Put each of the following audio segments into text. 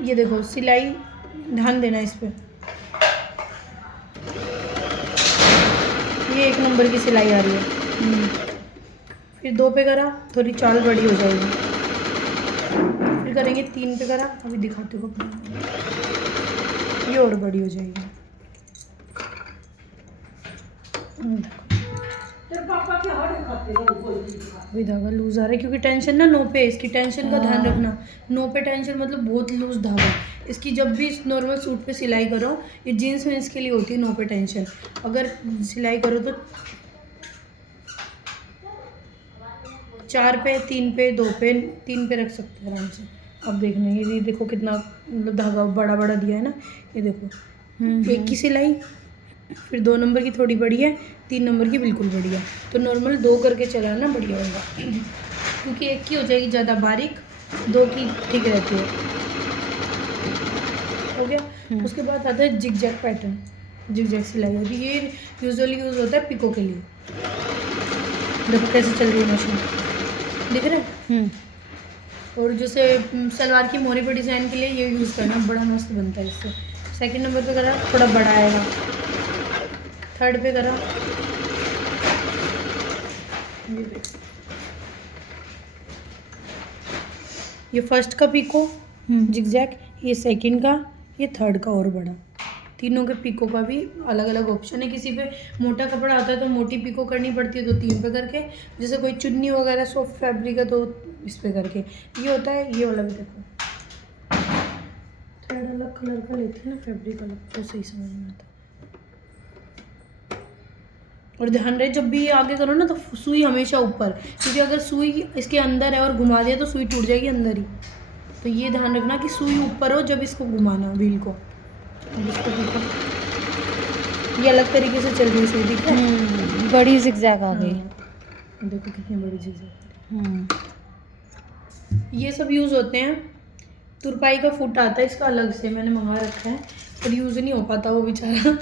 ये देखो सिलाई, ध्यान देना इस पे, ये 1 नंबर की सिलाई आ रही है। फिर 2 पे करा, थोड़ी चाल बड़ी हो जाएगी। फिर करेंगे 3 पे करा, अभी दिखाते हो अपना, ये और बड़ी हो जाएगी। अभी धागा लूज आ रहा है क्योंकि टेंशन ना नो पे, इसकी टेंशन का ध्यान रखना। नो पे टेंशन मतलब बहुत लूज धागा। इसकी जब भी नॉर्मल सूट पे सिलाई करो, ये जीन्स में इसके लिए होती है नो पे टेंशन। अगर सिलाई करो तो 4 पे, 3 पे, 2 पे, 3 पे रख सकते हैं आराम से। अब देखना, ये देखो कितना मतलब धागा बड़ा बड़ा दिया है ना, ये देखो। एक की सिलाई, फिर 2 नंबर की थोड़ी बड़ी है, 3 नंबर की बिल्कुल बड़ी है। तो नॉर्मल 2 करके चलाना बढ़िया होगा, क्योंकि एक की हो जाएगी ज़्यादा बारीक, 2 की ठीक रहती है। हो गया। उसके बाद आता है zig zag pattern, zig zag सिलाई होती है। ये यूजुअली यूज़ होता है पिको के लिए। देखो कैसे चल रही है मशीन, दिख रहा है। और जैसे सलवार की मोरी पर डिज़ाइन के लिए ये यूज़ करना, बड़ा मस्त बनता है इससे। सेकंड नंबर पे करा, थोड़ा बड़ा आएगा। थर्ड पे करा, ये फर्स्ट का पिको जिगजैग, ये सेकंड का, ये थर्ड का और बड़ा। तीनों के पिको का भी अलग अलग ऑप्शन है। किसी पे मोटा कपड़ा आता है तो मोटी पिको करनी पड़ती है, तो 3 पे करके। जैसे कोई चुन्नी वगैरह सॉफ्ट फैब्रिक है तो इस पे करके ये होता है। ये वाला भी देखो, थ्रेड अलग कलर का लेते हैं ना, फैब्रिक अलग, तो सही समझ में आता है। और ध्यान रहे जब भी ये आगे करो ना तो सुई हमेशा ऊपर, क्योंकि अगर सुई इसके अंदर है और घुमा दिया तो सुई टूट जाएगी अंदर ही। तो ये ध्यान रखना कि सुई ऊपर हो जब इसको घुमाना व्हील को। ये अलग तरीके से चल रही है सुई, दिख रहा है? बड़ी जिगजैग आ गई। देखो कितनी बड़ी जिगजैग। ये सब यूज़ होते हैं। तुरपाई का फुट आता है इसका अलग से, मैंने मंगा रखा है, पर यूज़ नहीं हो पाता वो बेचारा।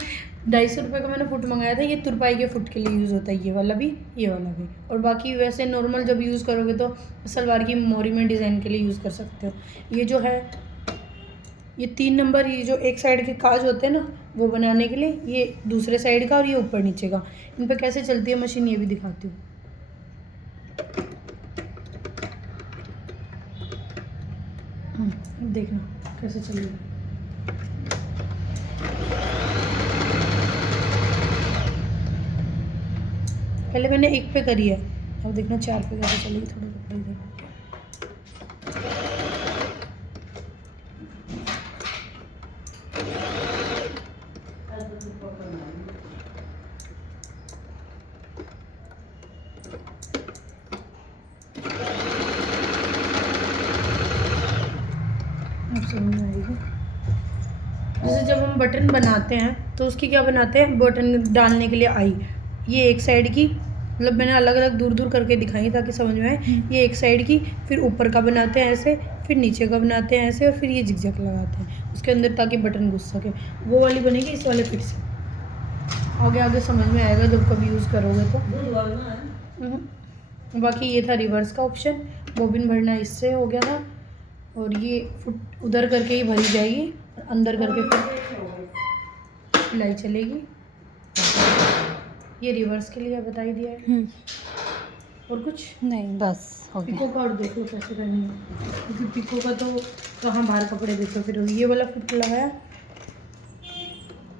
250 रुपये का मैंने फुट मंगाया था। ये तुरपाई के फुट के लिए यूज़ होता है, ये वाला भी, ये वाला भी। और बाकी वैसे नॉर्मल जब यूज़ करोगे तो सलवार की मोरी में डिज़ाइन के लिए यूज़ कर सकते हो। ये जो है, ये 3 नंबर, ये जो एक साइड के काज होते हैं ना, वो बनाने के लिए, ये दूसरे साइड का और ये ऊपर नीचे का। इन पर कैसे चलती है मशीन ये भी दिखाती हूँ। देखना कैसे चलेगी। पहले मैंने 1 पे करी है, अब देखना 4 पे कैसे चलेगी। थोड़ा कपड़ा इधर। जैसे जब हम बटन बनाते हैं तो उसकी क्या बनाते हैं, बटन डालने के लिए आई, ये एक साइड की, मतलब मैंने अलग अलग दूर दूर करके दिखाई ताकि समझ में आए। ये एक साइड की, फिर ऊपर का बनाते हैं ऐसे, फिर नीचे का बनाते हैं ऐसे, और फिर ये जिगजैग लगाते हैं उसके अंदर ताकि बटन घुस सके। वो वाली बनेगी इस वाले फिट से। आगे आगे समझ में आएगा जब कभी यूज़ करोगे तो। बाकी ये था रिवर्स का ऑप्शन, बॉबिन भरना इससे हो गया था। और ये फुट उधर करके ही भरी जाएगी, अंदर करके फिर सिलाई चलेगी। ये रिवर्स के लिए बता ही दिया है। और कुछ नहीं, बस हो गया। पिको का और देखो कैसे करनी है, क्योंकि पिको का तो कहाँ बाहर कपड़े देखो। फिर ये वाला फुट लगाया,